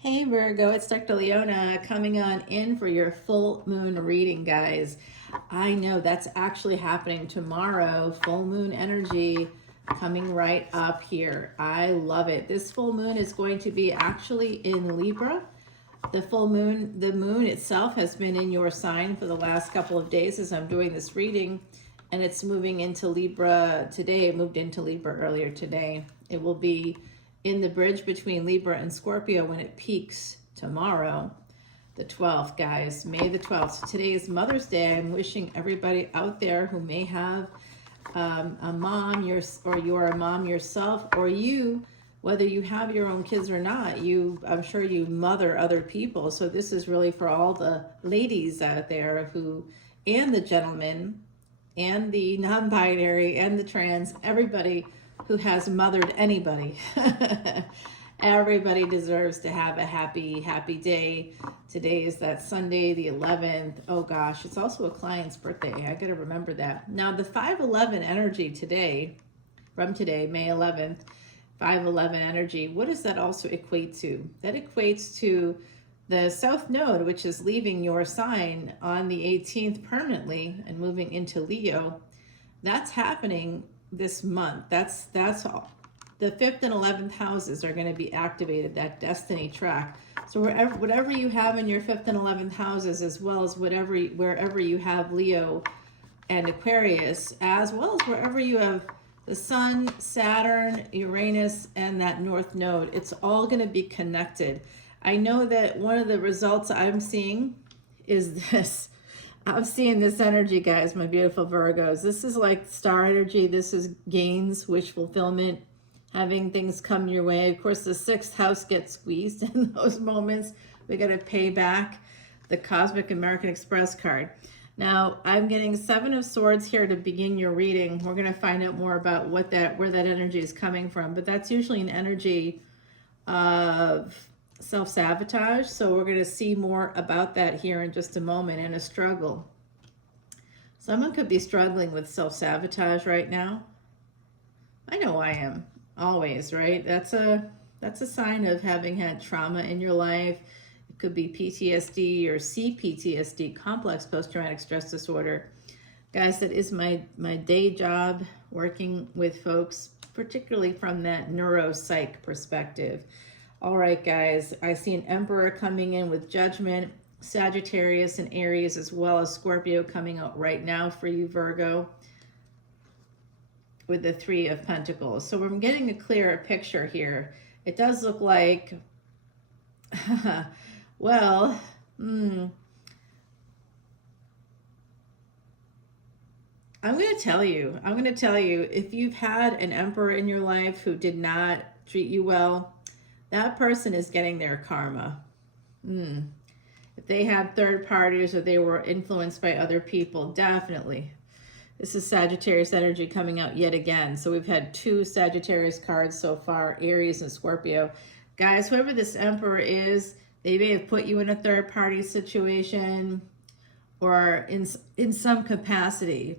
Hey Virgo, it's Dr. Leona coming on in for your full moon reading, guys. I know that's actually happening tomorrow. Full moon energy coming right up here. I love it. This full moon is going to be actually in Libra. The full moon, the moon itself has been in your sign for the last couple of days as I'm doing this reading, and it's moving into Libra today. It moved into Libra earlier today. It will be in the bridge between Libra and Scorpio when it peaks tomorrow, the 12th, guys, May the 12th. So today is Mother's Day. I'm wishing everybody out there who may have a mom, or you're a mom yourself, or you, whether you have your own kids or not, I'm sure you mother other people. So this is really for all the ladies out there and the gentlemen, and the non-binary, and the trans, everybody who has mothered anybody. Everybody deserves to have a happy, happy day. Today is that Sunday, the 11th. Oh gosh, it's also a client's birthday. I gotta remember that. Now the 511 energy today, from today, May 11th, 511 energy, what does that also equate to? That equates to the South Node, which is leaving your sign on the 18th permanently and moving into Leo. That's happening this month. That's all. The 5th and 11th houses are going to be activated, that destiny track. So whatever you have in your 5th and 11th houses, as well as wherever you have Leo and Aquarius, as well as wherever you have the Sun, Saturn, Uranus, and that North Node, it's all going to be connected. I know that one of the results I'm seeing is this. I'm seeing this energy, guys, my beautiful Virgos. This is like star energy. This is gains, wish fulfillment, having things come your way. Of course, the 6th house gets squeezed in those moments. We got to pay back the Cosmic American Express card. Now, I'm getting 7 of Swords here to begin your reading. We're going to find out more about where that energy is coming from, but that's usually an energy of self-sabotage. So we're going to see more about that here in just a moment, and a struggle. Someone could be struggling with self-sabotage right now. I know I am, always, right? That's a sign of having had trauma in your life. It could be PTSD or CPTSD, complex post-traumatic stress disorder. Guys, that is my day job, working with folks, particularly from that neuropsych perspective. All right, guys, I see an Emperor coming in with Judgment, Sagittarius and Aries, as well as Scorpio coming out right now for you, Virgo, with the 3 of Pentacles. So we're getting a clearer picture here. It does look like, well, I'm going to tell you, if you've had an Emperor in your life who did not treat you well, that person is getting their karma. If they had third parties or they were influenced by other people, definitely. This is Sagittarius energy coming out yet again. So we've had 2 Sagittarius cards so far, Aries and Scorpio. Guys, whoever this Emperor is, they may have put you in a third party situation or in some capacity.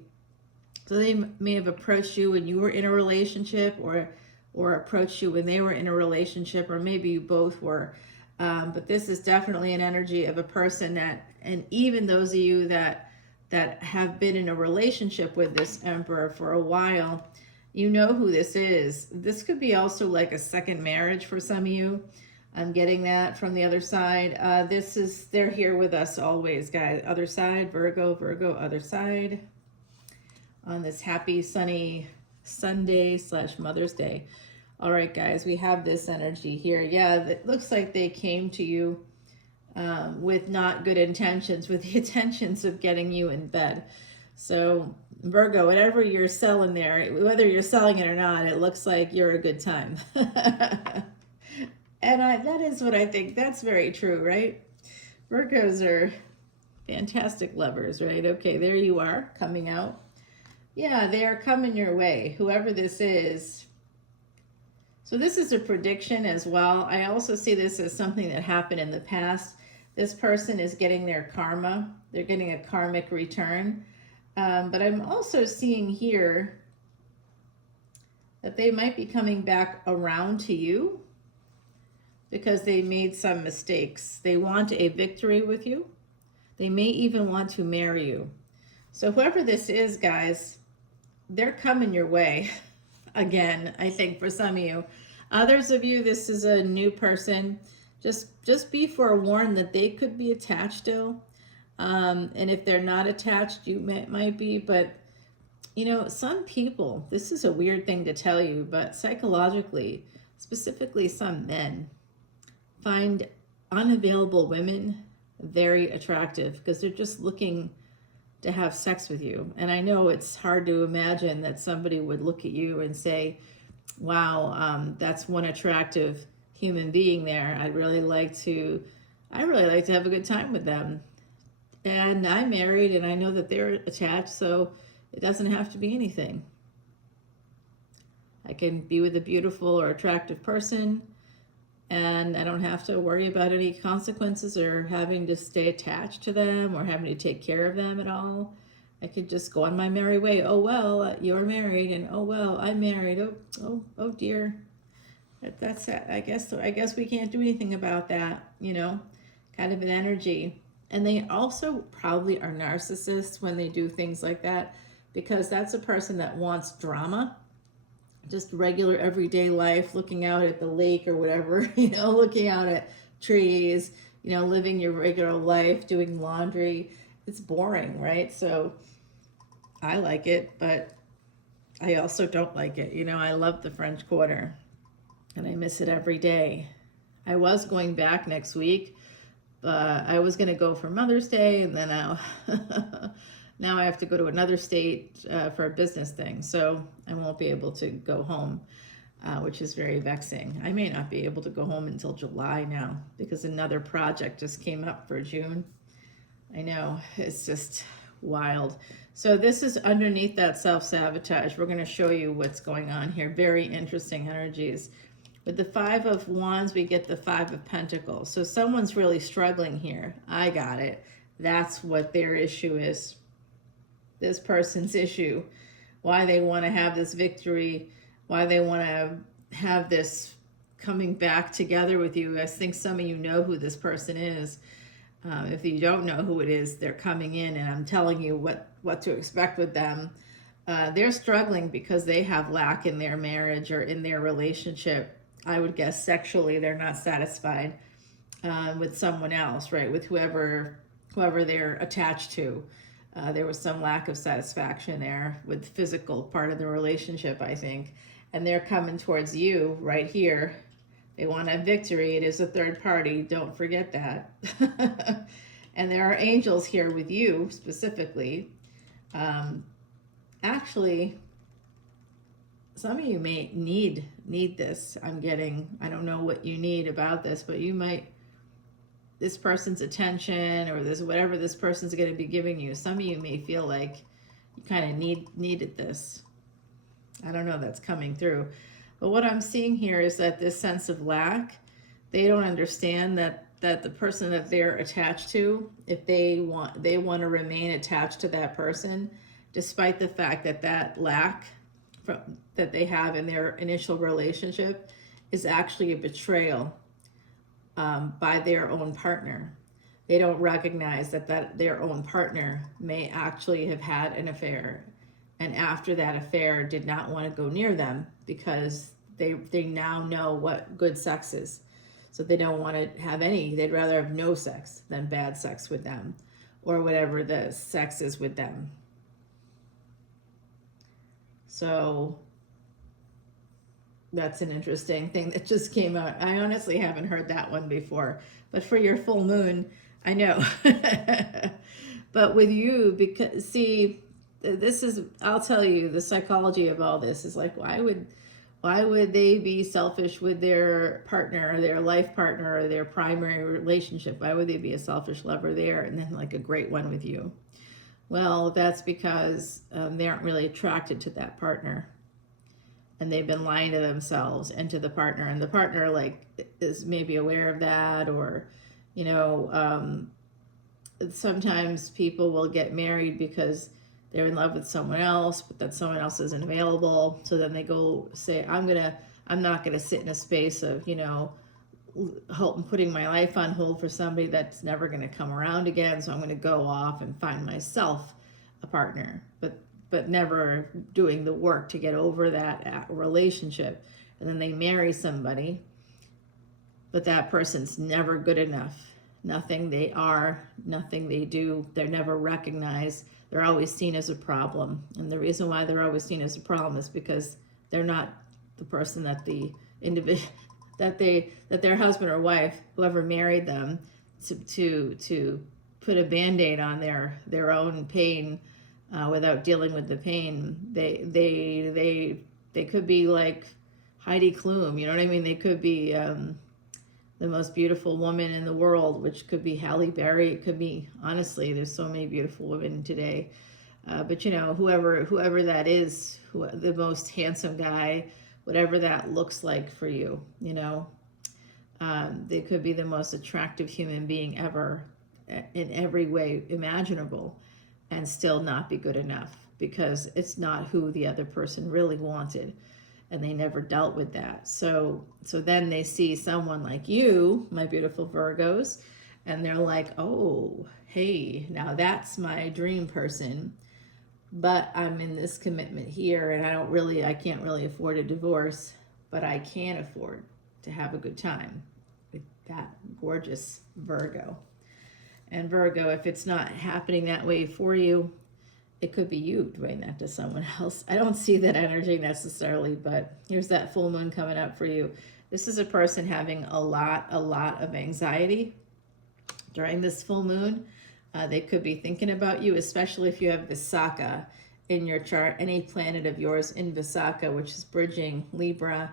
So they may have approached you when you were in a relationship, or approached you when they were in a relationship, or maybe you both were. But this is definitely an energy of a person that, and even those of you that have been in a relationship with this Emperor for a while, you know who this is. This could be also like a second marriage for some of you. I'm getting that from the other side. They're here with us always, guys. Other side, Virgo, other side. On this happy, sunny Sunday / Mother's Day. All right, guys, we have this energy here. Yeah, it looks like they came to you with not good intentions, with the intentions of getting you in bed. So Virgo, whatever you're selling there, whether you're selling it or not, it looks like you're a good time. And that is what I think. That's very true, right? Virgos are fantastic lovers, right? Okay, there you are, coming out. Yeah, they are coming your way, whoever this is. So this is a prediction as well. I also see this as something that happened in the past. This person is getting their karma. They're getting a karmic return. But I'm also seeing here that they might be coming back around to you. because they made some mistakes. They want a victory with you. They may even want to marry you. So whoever this is, guys, they're coming your way. Again, I think for some of you. Others of you, this is a new person. Just be forewarned that they could be attached still. And if they're not attached, you might be. But, you know, some people, this is a weird thing to tell you, but psychologically, specifically some men, find unavailable women very attractive because they're just looking to have sex with you. And I know it's hard to imagine that somebody would look at you and say, wow, that's one attractive human being there. I'd really like to have a good time with them. And I'm married and I know that they're attached, so it doesn't have to be anything. I can be with a beautiful or attractive person and I don't have to worry about any consequences or having to stay attached to them or having to take care of them at all. I could just go on my merry way. Oh, well, you're married, and oh, well, I'm married. Oh dear. That's it. I guess we can't do anything about that, you know, kind of an energy. And they also probably are narcissists when they do things like that, because that's a person that wants drama. Just regular everyday life, looking out at the lake or whatever, you know, looking out at trees, you know, living your regular life, doing laundry. It's boring, right? So I like it, but I also don't like it. You know, I love the French Quarter and I miss it every day. I was going back next week, but I was going to go for Mother's Day, and then now I have to go to another state for a business thing, so I won't be able to go home, which is very vexing. I may not be able to go home until July now because another project just came up for June. I know, it's just wild. So this is underneath that self-sabotage. We're going to show you what's going on here. Very interesting energies. With the Five of Wands, we get the Five of Pentacles. So someone's really struggling here. I got it. That's what their issue is. This person's issue. Why they want to have this victory. Why they want to have this coming back together with you. I think some of you know who this person is. If you don't know who it is, they're coming in, and I'm telling you what to expect with them. They're struggling because they have lack in their marriage or in their relationship. I would guess sexually they're not satisfied with someone else, right? With whoever they're attached to. There was some lack of satisfaction there with the physical part of the relationship, I think. And they're coming towards you right here. They want a victory. It is a third party. Don't forget that. And there are angels here with you specifically. Actually, some of you may need this. I don't know what you need about this, but you might, this person's attention or this, whatever this person's going to be giving you, some of you may feel like you kind of needed this. I don't know, that's coming through. But what I'm seeing here is that this sense of lack, they don't understand that the person that they're attached to, if they want to remain attached to that person, despite the fact that lack that they have in their initial relationship is actually a betrayal by their own partner. They don't recognize that their own partner may actually have had an affair, and after that affair did not want to go near them because they now know what good sex is. So they don't want to have any. They'd rather have no sex than bad sex with them, or whatever the sex is with them. So that's an interesting thing that just came out. I honestly haven't heard that one before, but for your full moon, I know. But with you, because see, this is, I'll tell you, the psychology of all this is like, why would they be selfish with their partner or their life partner or their primary relationship? Why would they be a selfish lover there and then like a great one with you? Well, that's because they aren't really attracted to that partner, and they've been lying to themselves and to the partner, and the partner like is maybe aware of that, or you know, sometimes people will get married because they're in love with someone else, but that someone else isn't available. So then they go say, I'm not gonna sit in a space of, you know, putting my life on hold for somebody that's never going to come around again, so I'm going to go off and find myself a partner, but never doing the work to get over that relationship. And then they marry somebody, but that person's never good enough. Nothing they are, nothing they do, they're never recognized. They're always seen as a problem. And the reason why they're always seen as a problem is because they're not the person that the individual that their husband or wife, whoever married them, to put a band-aid on their own pain without dealing with the pain. They could be like Heidi Klum, you know what I mean? They could be the most beautiful woman in the world, which could be Halle Berry. It could be, honestly, there's so many beautiful women today. But you know, whoever that is, the most handsome guy, whatever that looks like for you, you know, they could be the most attractive human being ever in every way imaginable, and still not be good enough because it's not who the other person really wanted, and they never dealt with that. So then they see someone like you, my beautiful Virgos, and they're like, oh, hey, now that's my dream person, but I'm in this commitment here, and I can't really afford a divorce, but I can afford to have a good time with that gorgeous Virgo. And Virgo, if it's not happening that way for you, it could be you doing that to someone else. I don't see that energy necessarily, but here's that full moon coming up for you. This is a person having a lot of anxiety during this full moon. They could be thinking about you, especially if you have Visakha in your chart. Any planet of yours in Visakha, which is bridging Libra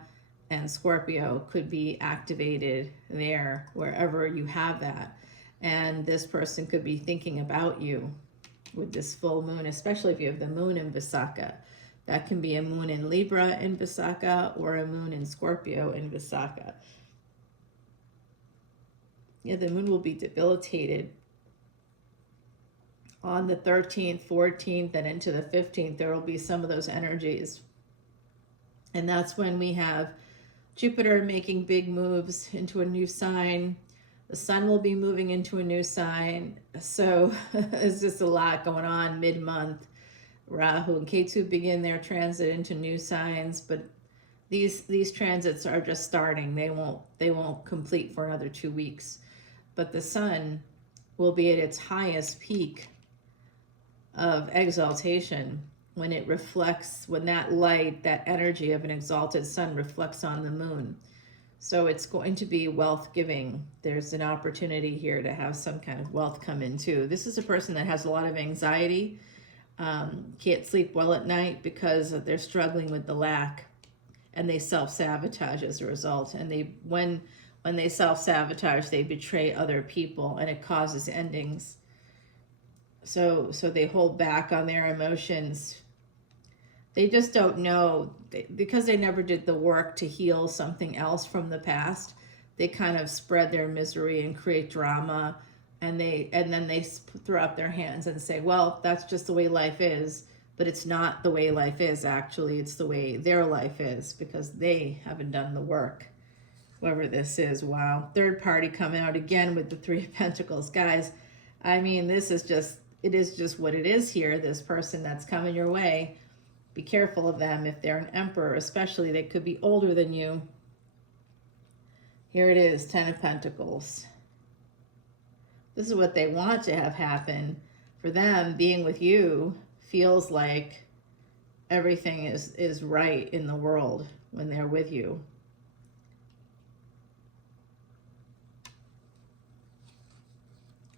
and Scorpio, could be activated there, wherever you have that. And this person could be thinking about you with this full moon, especially if you have the moon in Visakha. That can be a moon in Libra in Visakha or a moon in Scorpio in Visakha. Yeah, the moon will be debilitated on the 13th, 14th, and into the 15th. There will be some of those energies. And that's when we have Jupiter making big moves into a new sign. The sun will be moving into a new sign. So it's just a lot going on mid-month. Rahu and Ketu begin their transit into new signs, but these transits are just starting. They won't complete for another 2 weeks. But the sun will be at its highest peak of exaltation when it reflects, when that light, that energy of an exalted sun reflects on the moon. So it's going to be wealth giving. There's an opportunity here to have some kind of wealth come in too. This is a person that has a lot of anxiety, can't sleep well at night because they're struggling with the lack, and they self-sabotage as a result. And when they self-sabotage, they betray other people, and it causes endings. So they hold back on their emotions. They just don't know, because they never did the work to heal something else from the past. They kind of spread their misery and create drama, and then they throw up their hands and say, well, that's just the way life is. But it's not the way life is, actually. It's the way their life is, because they haven't done the work. Whoever this is, wow. Third party coming out again with the Three of Pentacles. Guys, I mean, it is just what it is here. This person that's coming your way, be careful of them. If they're an emperor, especially, they could be older than you. Here it is, Ten of Pentacles. This is what they want to have happen. For them, being with you feels like everything is right in the world when they're with you.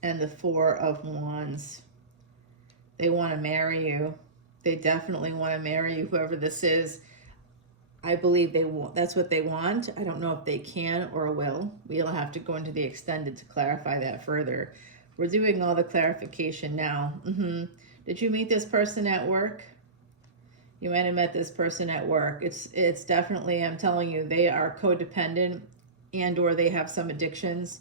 And the Four of Wands. They want to marry you. They definitely want to marry you, whoever this is. I believe that's what they want. I don't know if they can or will. We'll have to go into the extended to clarify that further. We're doing all the clarification now. Did you meet this person at work? You might have met this person at work. It's definitely, I'm telling you, they are codependent, and or they have some addictions.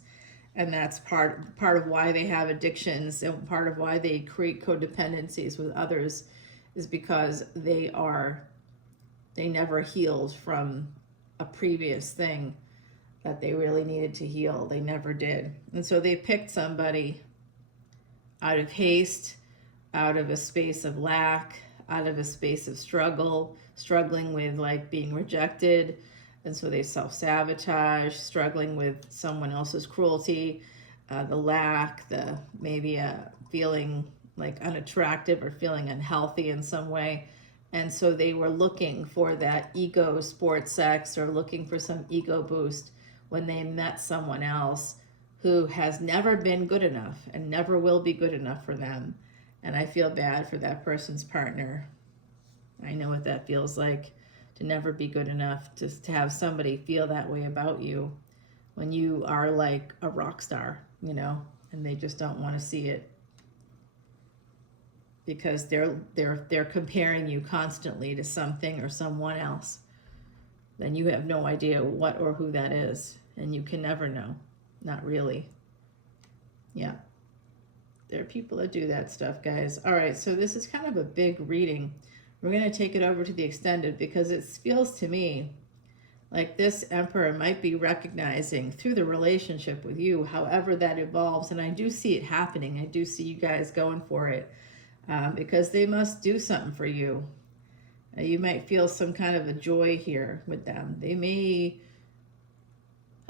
And that's part of why they have addictions, and part of why they create codependencies with others is because they never healed from a previous thing that they really needed to heal. They never did. And so they picked somebody out of haste, out of a space of lack, out of a space of struggle, struggling with like being rejected. And so they self-sabotage, struggling with someone else's cruelty, the lack, the maybe feeling like unattractive or feeling unhealthy in some way. And so they were looking for that ego sport sex or looking for some ego boost when they met someone else who has never been good enough and never will be good enough for them. And I feel bad for that person's partner. I know what that feels like, to never be good enough, just to have somebody feel that way about you when you are like a rock star, you know, and they just don't want to see it because they're comparing you constantly to something or someone else. Then you have no idea what or who that is, and you can never know. Not really. Yeah. There are people that do that stuff, guys. All right, so this is kind of a big reading. We're going to take it over to the extended because it feels to me like this Emperor might be recognizing through the relationship with you, however that evolves. And I do see it happening. I do see you guys going for it because they must do something for you. You might feel some kind of a joy here with them. They may,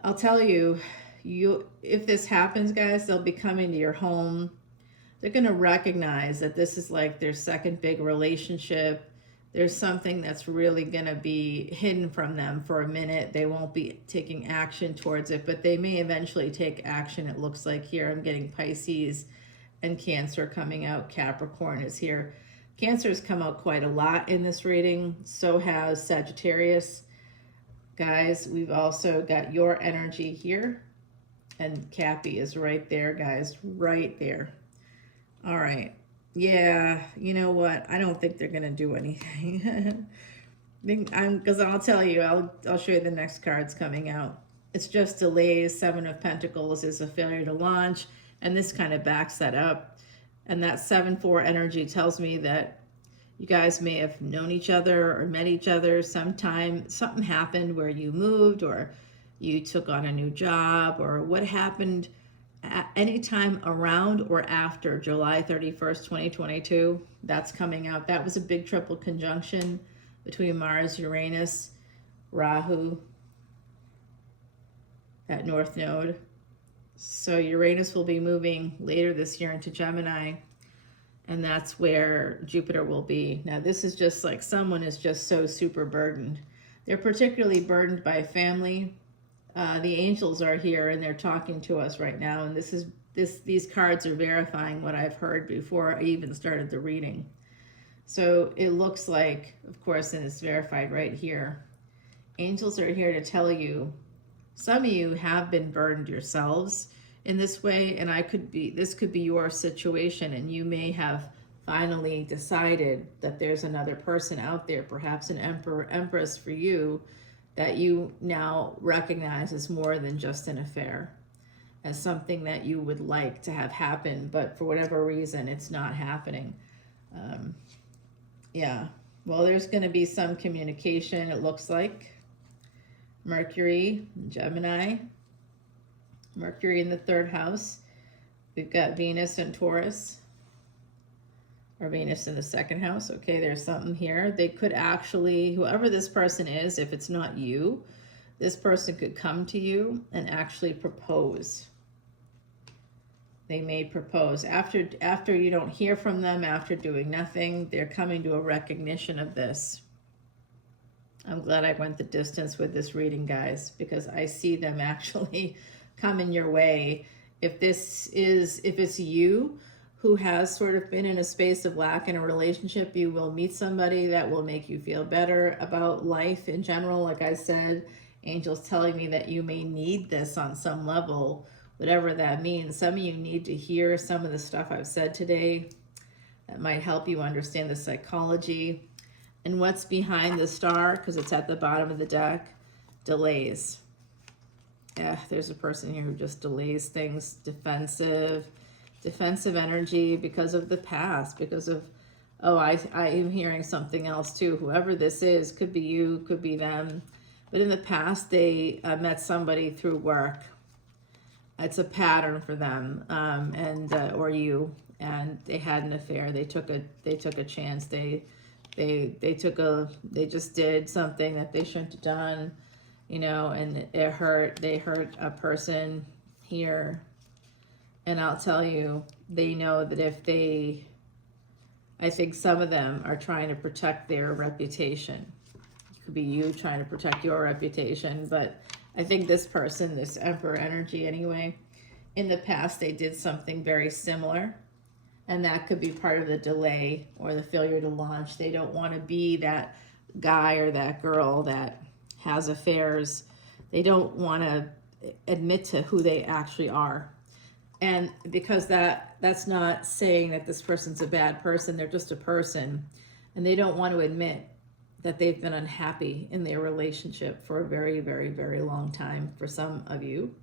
I'll tell you, if this happens, guys, they'll be coming to your home. They're going to recognize that this is like their second big relationship. There's something that's really going to be hidden from them for a minute. They won't be taking action towards it, but they may eventually take action. It looks like here I'm getting Pisces and Cancer coming out. Capricorn is here. Cancer has come out quite a lot in this reading. So has Sagittarius. Guys, we've also got your energy here. And Cappy is right there, guys. Right there. All right. Yeah, you know what? I don't think they're going to do anything. Because I'll tell you, I'll show you the next cards coming out. It's just delays. Seven of Pentacles is a failure to launch. And this kind of backs that up. And that 7-4 energy tells me that you guys may have known each other or met each other sometime. Something happened where you moved or you took on a new job or what happened at any time around or after July 31st, 2022. That's coming out. That was a big triple conjunction between Mars, Uranus, Rahu at North Node. So Uranus will be moving later this year into Gemini, and that's where Jupiter will be. Now, this is just like someone is just so super burdened. They're particularly burdened by family. The angels are here and they're talking to us right now, and these cards are verifying what I've heard before I even started the reading. So it looks like, of course, and it's verified right here, angels are here to tell you some of you have been burned yourselves in this way, and this could be your situation, and you may have finally decided that there's another person out there, perhaps an emperor, empress for you, that you now recognize as more than just an affair, as something that you would like to have happen, but for whatever reason, it's not happening. Yeah, well, there's going to be some communication, it looks like. Mercury, Gemini, Mercury in the third house. We've got Venus and Taurus, or Venus in the second house. Okay, there's something here. They could actually, whoever this person is, if it's not you, this person could come to you and actually propose. They may propose. After you don't hear from them, after doing nothing, they're coming to a recognition of this. I'm glad I went the distance with this reading, guys, because I see them actually coming your way. If it's you who has sort of been in a space of lack in a relationship, you will meet somebody that will make you feel better about life in general. Like I said, angels telling me that you may need this on some level, whatever that means. Some of you need to hear some of the stuff I've said today that might help you understand the psychology. And what's behind the star, because it's at the bottom of the deck, delays. Yeah, there's a person here who just delays things, defensive energy because of the past, because of, oh, I am hearing something else too. Whoever this is, could be you, could be them. But in the past, they met somebody through work. It's a pattern for them, or you, and they had an affair. They took a chance. They just did something that they shouldn't have done, you know, and it hurt. They hurt a person here, and I'll tell you, they know that I think some of them are trying to protect their reputation. It could be you trying to protect your reputation, but I think this person, this Emperor energy anyway, in the past they did something very similar, and that could be part of the delay or the failure to launch. They don't want to be that guy or that girl that has affairs. They don't want to admit to who they actually are. And because that's not saying that this person's a bad person, they're just a person, and they don't want to admit that they've been unhappy in their relationship for a very, very, very long time. For some of you,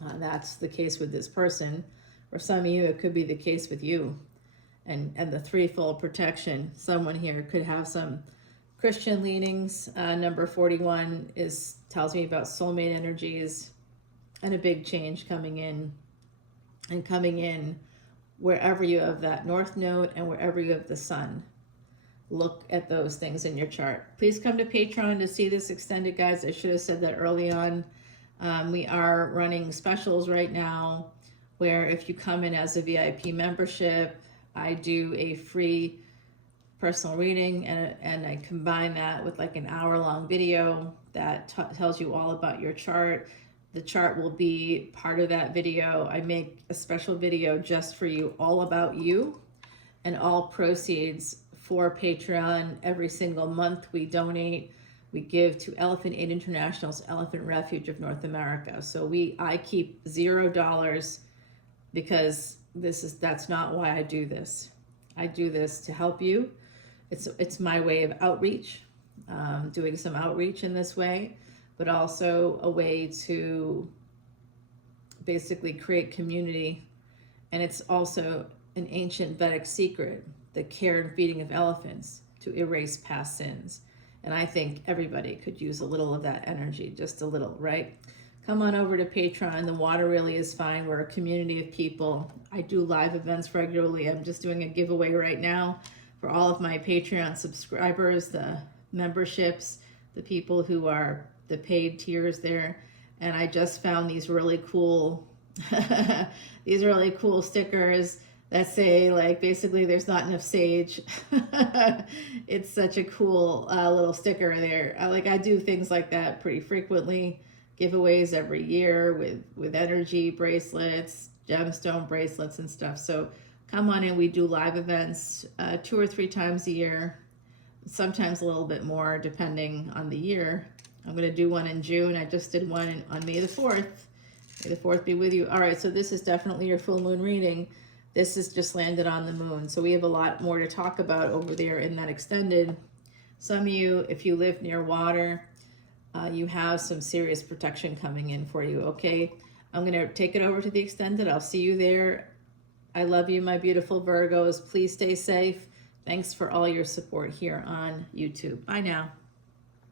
that's the case with this person. For some of you, it could be the case with you. And the threefold protection, someone here could have some Christian leanings. Number 41 tells me about soulmate energies and a big change coming in. And coming in wherever you have that north node and wherever you have the sun. Look at those things in your chart. Please come to Patreon to see this extended, guys. I should have said that early on. We are running specials right now where if you come in as a VIP membership, I do a free personal reading, and I combine that with like an hour-long video that tells you all about your chart. The chart will be part of that video. I make a special video just for you, all about you, and all proceeds for Patreon. Every single month we donate, we give to Elephant Aid International's Elephant Refuge of North America. So I keep $0 because that's not why I do this. I do this to help you. It's my way of outreach, doing some outreach in this way, but also a way to basically create community. And it's also an ancient Vedic secret, the care and feeding of elephants to erase past sins. And I think everybody could use a little of that energy, just a little, right? Come on over to Patreon. The water really is fine. We're a community of people. I do live events regularly. I'm just doing a giveaway right now for all of my Patreon subscribers, the memberships, the people who are the paid tiers there. And I just found these really cool stickers that say, like, basically there's not enough sage. It's such a cool little sticker there. I do things like that pretty frequently. Giveaways every year with energy bracelets, gemstone bracelets and stuff. So come on in. We do live events 2 or 3 times a year, sometimes a little bit more depending on the year. I'm going to do one in June. I just did one on May the 4th. May the 4th be with you. All right, so this is definitely your full moon reading. This is just landed on the moon. So we have a lot more to talk about over there in that extended. Some of you, if you live near water, you have some serious protection coming in for you, okay? I'm going to take it over to the extended. I'll see you there. I love you, my beautiful Virgos. Please stay safe. Thanks for all your support here on YouTube. Bye now.